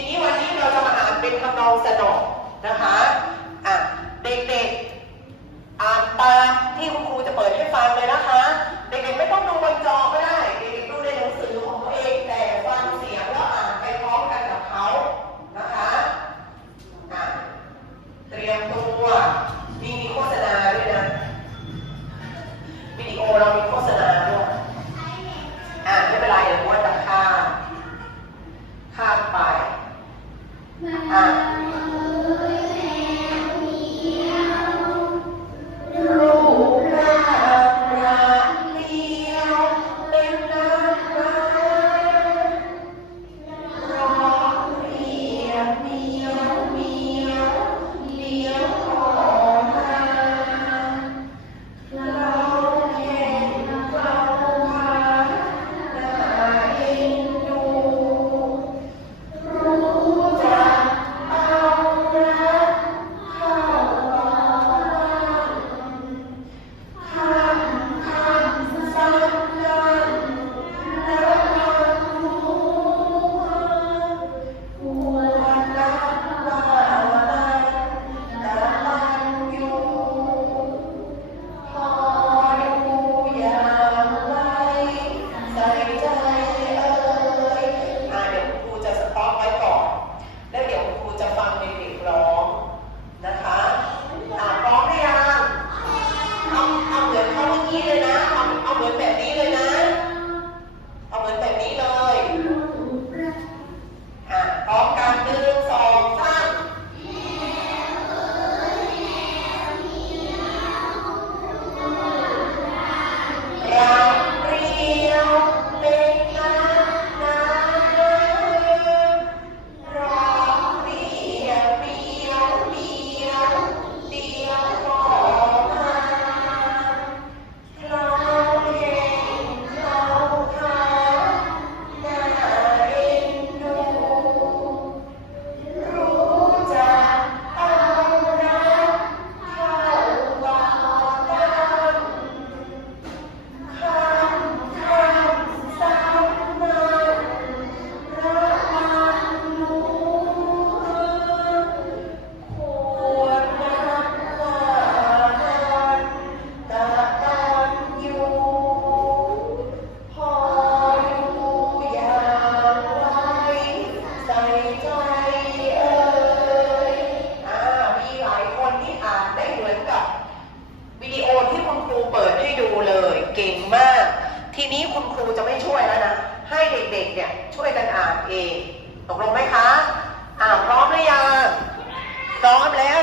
ทีนี้วันนี้เราจะมาอ่านเป็นคำนองสนองนะคะอะเด็กๆอ่านตามที่คุณครูจะเปิดให้ฟังเลยนะคะ ก่งมาก ทีนี้คุณครูจะไม่ช่วยแล้วนะ ให้เด็กๆ เนี่ยช่วยกันอ่านเอง ตกลงไหมคะ อ่าพร้อมหรือยัง พร้อมแล้ว